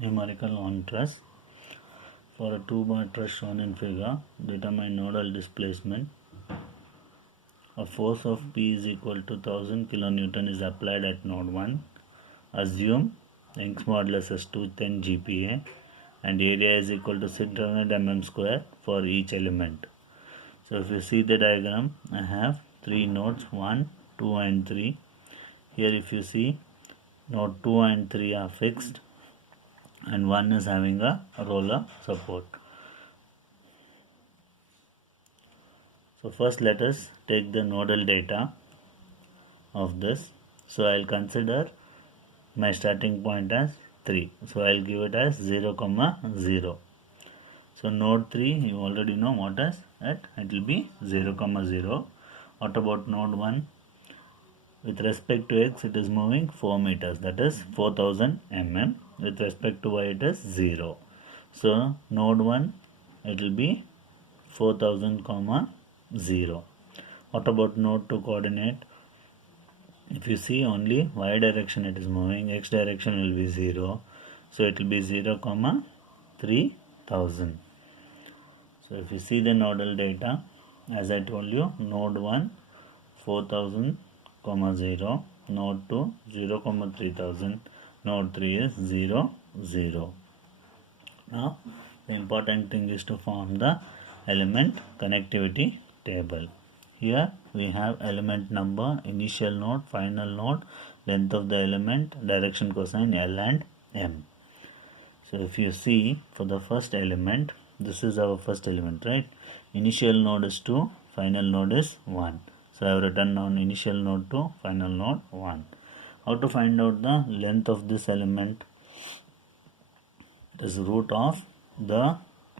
Numerical on truss. For a 2-bar truss shown in figure, determine nodal displacement. A force of P is equal to 1000 kN is applied at node 1. Assume Young's modulus is 210 GPa and area is equal to 600 mm square for each element. So if you see the diagram, I have 3 nodes 1, 2 and 3. Here if you see, node 2 and 3 are fixed and 1 is having a roller support. So first let us take the nodal data of this. So I'll consider my starting point as 3. So I'll give it as 0, 0. So node 3, you already know what is it. It will be 0, 0. What about node 1? With respect to x, it is moving 4 meters, that is 4000 mm. With respect to y, it is 0. So node 1, it will be 4000, 0. What about node 2 coordinate? If you see only y direction it is moving, x direction will be 0. So it will be 0, 3000. So if you see the nodal data, as I told you, node 1 4000, 0, node 2 0, 3000, node 3 is 0, 0. Now the important thing is to form the element connectivity table. Here we have element number, initial node, final node, length of the element, direction cosine L and M. So if you see for the first element, this is our first element, right? Initial node is 2, final node is 1. So I have written down initial node 2, final node 1. How to find out the length of this element? It is root of the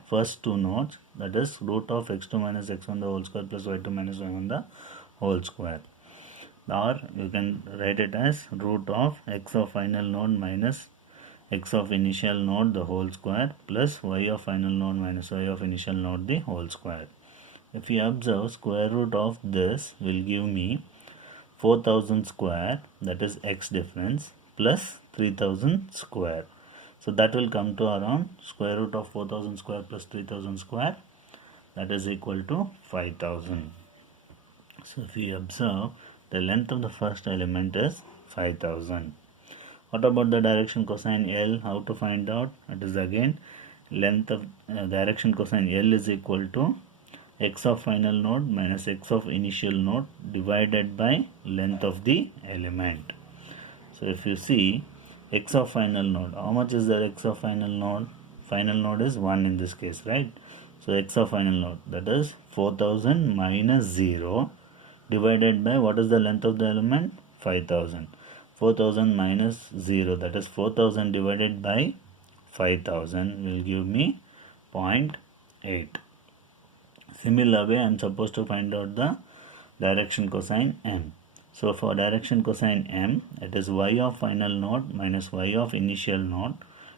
first two nodes, that is root of x2 minus x1 the whole square plus y2 minus y1 the whole square. Or you can write it as root of x of final node minus x of initial node the whole square plus y of final node minus y of initial node the whole square. If you observe, square root of this will give me 4000 square, that is x difference, plus 3000 square. So that will come to around square root of 4000 square plus 3000 square, that is equal to 5000. So if you observe, the length of the first element is 5000. What about the direction cosine L? How to find out? It is again length of direction cosine L is equal to x of final node minus x of initial node divided by length of the element. So if you see x of final node, how much is the x of final node? Final node is 1 in this case, right? So x of final node, that is 4000 minus 0 divided by what is the length of the element? 5000. 4000 minus 0, that is 4000 divided by 5000 will give me 0.8. Similar way, I am supposed to find out the direction cosine M. So for direction cosine M, it is y of final node minus y of initial node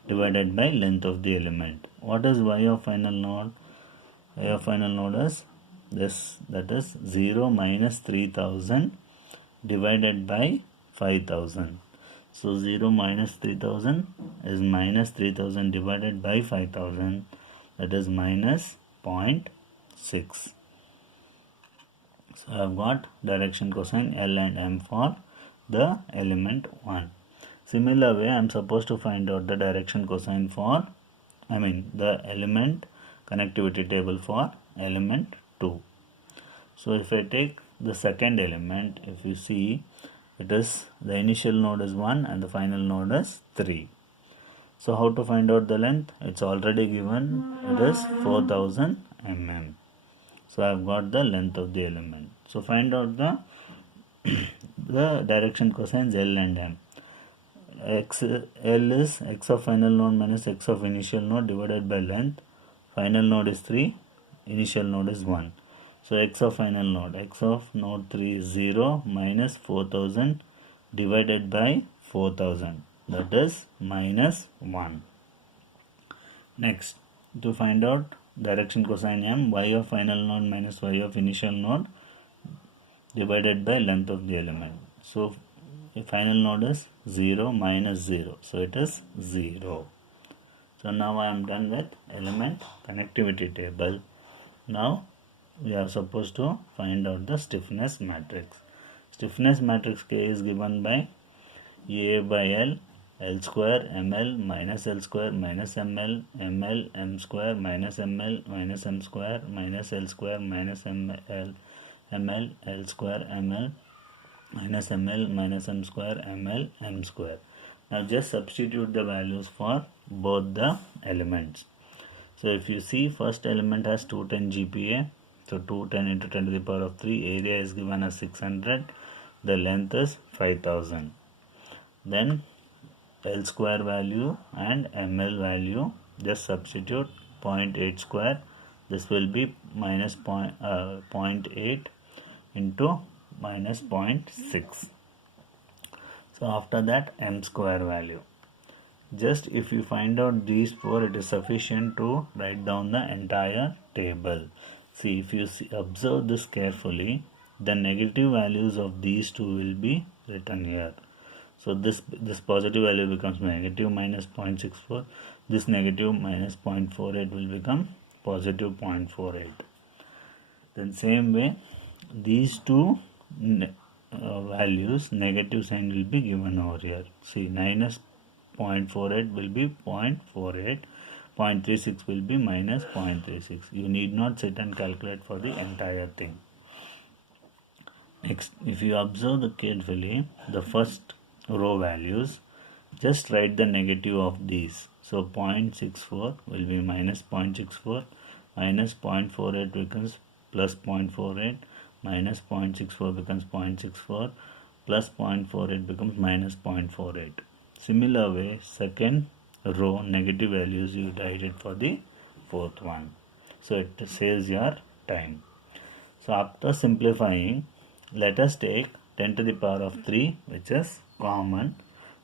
divided by length of the element. What is y of final node? Y of final node is this, that is 0 minus 3000 divided by 5000. So 0 minus 3000 is minus 3000 divided by 5000, that is minus 0.6. So I have got direction cosine L and M for the element 1. Similar way, I am supposed to find out the direction cosine for, the element connectivity table for element 2. So if I take the second element, if you see, it is the initial node is 1 and the final node is 3. So how to find out the length? It's already given, it is 4000 mm. So I have got the length of the element. So find out the direction cosines L and M. L is x of final node minus x of initial node divided by length. Final node is 3, initial node is 1. So x of final node, x of node 3 is 0 minus 4000 divided by 4000, that is minus 1. Next, to find out direction cosine M, y of final node minus y of initial node divided by length of the element. So the final node is 0 minus 0, so it is 0. So now I am done with element connectivity table. Now we are supposed to find out the stiffness matrix. Stiffness matrix K is given by A by L, L square ml minus L square minus ml, ml m square minus ml minus m square minus L square minus ml, ml L square ml minus ml minus m square ml m square. Now just substitute the values for both the elements. So if you see, first element has 210 GPa, so 210 into 10 to the power of 3, area is given as 600, the length is 5000. Then L square value and ml value, just substitute 0.8 square, this will be minus 0.8 into minus 0.6. So after that, m square value. Just if you find out these four, it is sufficient to write down the entire table. See, if you observe this carefully, the negative values of these two will be written here. So this positive value becomes negative minus 0.64. This negative minus 0.48 will become positive 0.48. Then same way, these two values, negative sign will be given over here. See, minus 0.48 will be 0.48, 0.36 will be minus 0.36. You need not sit and calculate for the entire thing. Next, if you observe carefully the first row values, just write the negative of these. So 0.64 will be minus 0.64, minus 0.48 becomes plus 0.48, minus 0.64 becomes 0.64, plus 0.48 becomes minus 0.48. Similar way, second row negative values you write it for the fourth one. So it saves your time. So after simplifying, let us take 10 to the power of 3, which is common.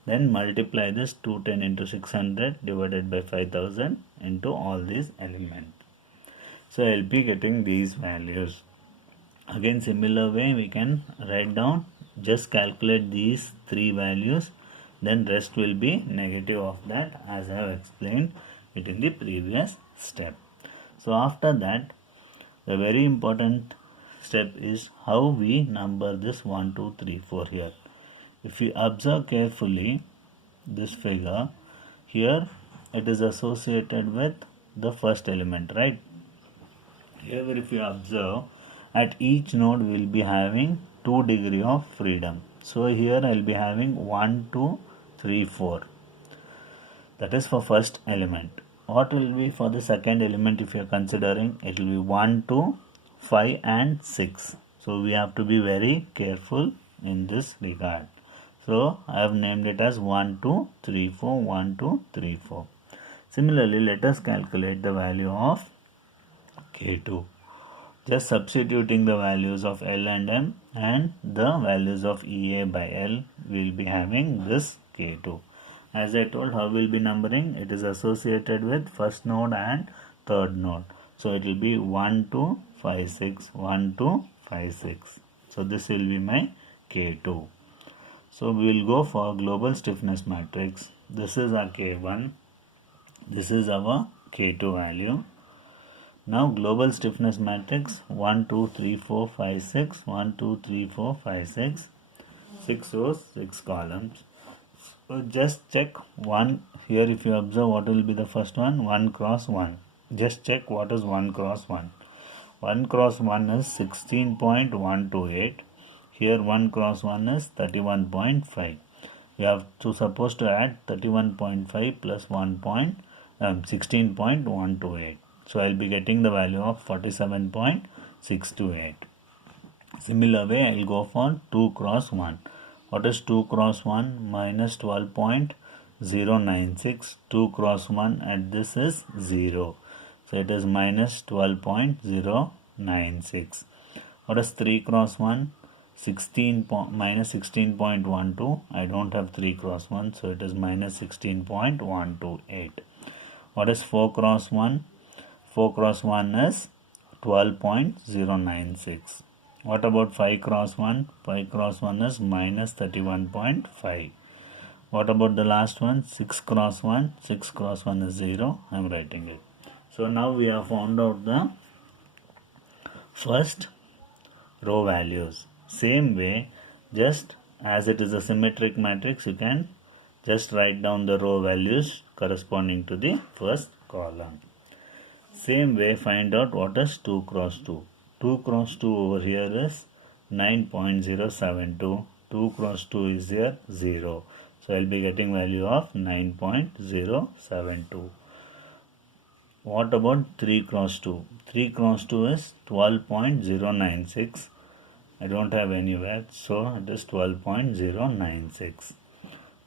Then multiply this 210 into 600 divided by 5000 into all these elements. So I will be getting these values. Again, similar way we can write down, just calculate these three values, then rest will be negative of that, as I have explained it in the previous step. So after that, the very important step is how we number this 1, 2, 3, 4 here. If you observe carefully this figure, here it is associated with the first element, right? Here if you observe, at each node we will be having 2 degrees of freedom. So here I will be having 1, 2, 3, 4. That is for first element. What will be for the second element if you are considering? It will be 1, 2, 5 and 6. So we have to be very careful in this regard. So I have named it as 1, 2, 3, 4, 1, 2, 3, 4. Similarly, let us calculate the value of K2. Just substituting the values of L and M and the values of EA by L, we will be having this K2. As I told, how we will be numbering? It is associated with first node and third node. So it will be 1, 2, 5, 6, 1, 2, 5, 6. So this will be my K2. So we will go for global stiffness matrix. This is our K1. This is our K2 value. Now global stiffness matrix 1, 2, 3, 4, 5, 6. 1, 2, 3, 4, 5, 6. 6 rows, 6 columns. So just check one here. If you observe, what will be the first one? 1 cross 1. Just check what is 1 cross 1. 1 cross 1 is 16.128. Here 1 cross 1 is 31.5. You have to supposed to add 31.5 plus 16.128. So I will be getting the value of 47.628. Similar way, I will go for 2 cross 1. What is 2 cross 1? Minus 12.096. 2 cross 1 at this is 0. So it is minus 12.096. What is 3 cross 1? Minus 16.12. I don't have 3 cross 1, so it is minus 16.128. What is 4 cross 1? 4 cross 1 is 12.096. What about 5 cross 1? 5 cross 1 is minus 31.5. What about the last one? 6 cross 1. 6 cross 1 is 0. I am writing it. So now we have found out the first row values. Same way, just as it is a symmetric matrix, you can just write down the row values corresponding to the first column. Same way, find out what is 2 cross 2. 2 cross 2 over here is 9.072. 2 cross 2 is here 0. So I will be getting value of 9.072. What about 3 cross 2? 3 cross 2 is 12.096. I don't have anywhere, so it is 12.096.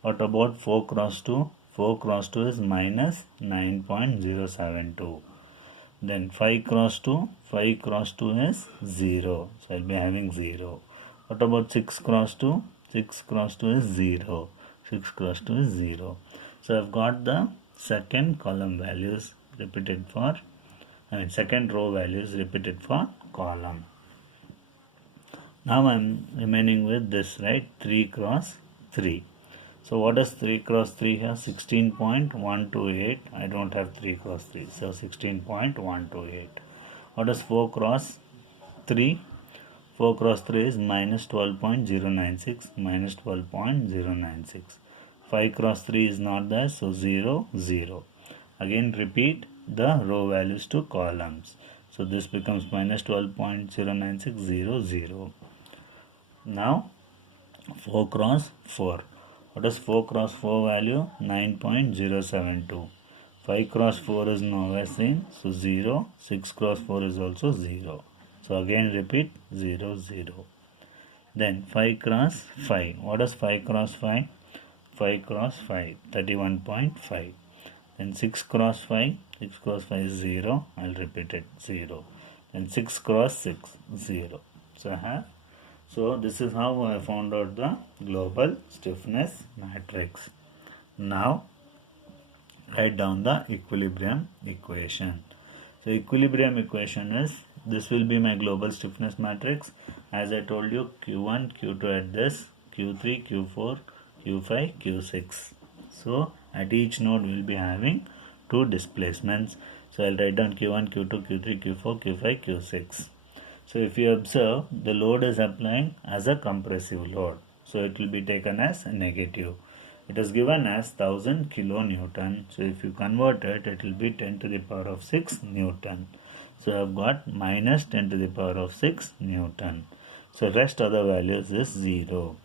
What about 4 cross 2? 4 cross 2 is minus 9.072. Then 5 cross 2? 5 cross 2 is 0. So I will be having 0. What about 6 cross 2? 6 cross 2 is 0. 6 cross 2 is 0. So I have got the second column values repeated for, second row values repeated for column. Now I am remaining with this, right? 3 cross 3. So what is 3 cross 3 here? 16.128. I don't have 3 cross 3. So 16.128. What is 4 cross 3? 4 cross 3 is minus 12.096. Minus 12.096. 5 cross 3 is not there. So 0, 0. Again repeat the row values to columns. So this becomes minus 12.096, 0, 0. Now 4 cross 4. What is 4 cross 4 value? 9.072. 5 cross 4 is nowhere seen. So 0. 6 cross 4 is also 0. So again repeat 0, 0. Then 5 cross 5. What is 5 cross 5? 5 cross 5. 31.5. Then 6 cross 5. 6 cross 5 is 0. I will repeat it 0. Then 6 cross 6. 0. So this is how I found out the global stiffness matrix. Now write down the equilibrium equation. So equilibrium equation is, this will be my global stiffness matrix. As I told you, Q1, Q2 at this, Q3, Q4, Q5, Q6. So at each node we will be having 2 displacements. So I will write down Q1, Q2, Q3, Q4, Q5, Q6. So if you observe, the load is applying as a compressive load. So it will be taken as a negative. It is given as 1000 kilonewton. So if you convert it, it will be 10 to the power of 6 Newton. So I have got minus 10 to the power of 6 Newton. So rest other values is 0.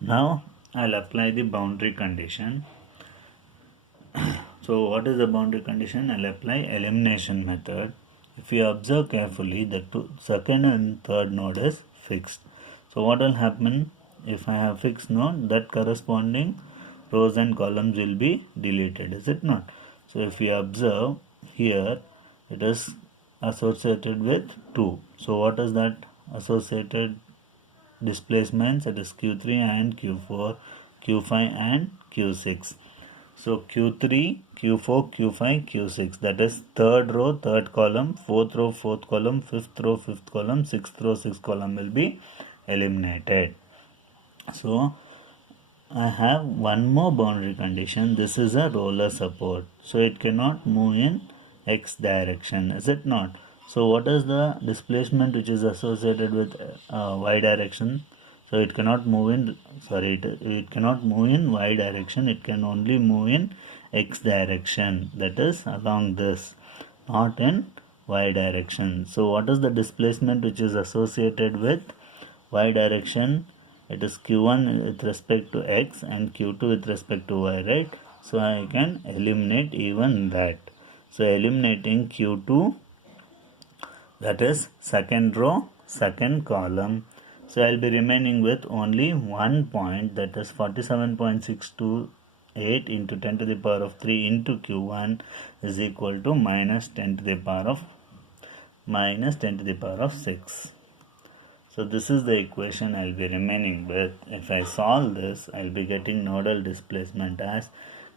Now I will apply the boundary condition. So what is the boundary condition? I will apply elimination method. If you observe carefully, the second and third node is fixed. So what will happen if I have fixed node? That corresponding rows and columns will be deleted, is it not? So if you observe here, it is associated with 2. So what is that associated displacements? It is Q3 and Q4, Q5 and Q6. So Q3, Q4, Q5, Q6, that is third row, third column, fourth row, fourth column, fifth row, fifth column, sixth row, sixth column will be eliminated. So I have one more boundary condition. This is a roller support. So it cannot move in X direction, is it not? So what is the displacement which is associated with Y direction? So it cannot move in, it cannot move in Y direction. It can only move in X direction, that is along this, not in Y direction. So what is the displacement which is associated with Y direction? It is Q1 with respect to X and Q2 with respect to Y, right? So I can eliminate even that. So eliminating Q2, that is second row, second column. So I will be remaining with only 1 point, that is 47.628 into 10 to the power of 3 into Q1 is equal to minus 10 to the power of 6. So this is the equation I will be remaining with. If I solve this, I will be getting nodal displacement as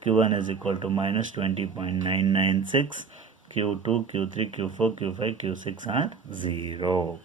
Q1 is equal to minus 20.996, Q2, Q3, Q4, Q5, Q6 are 0.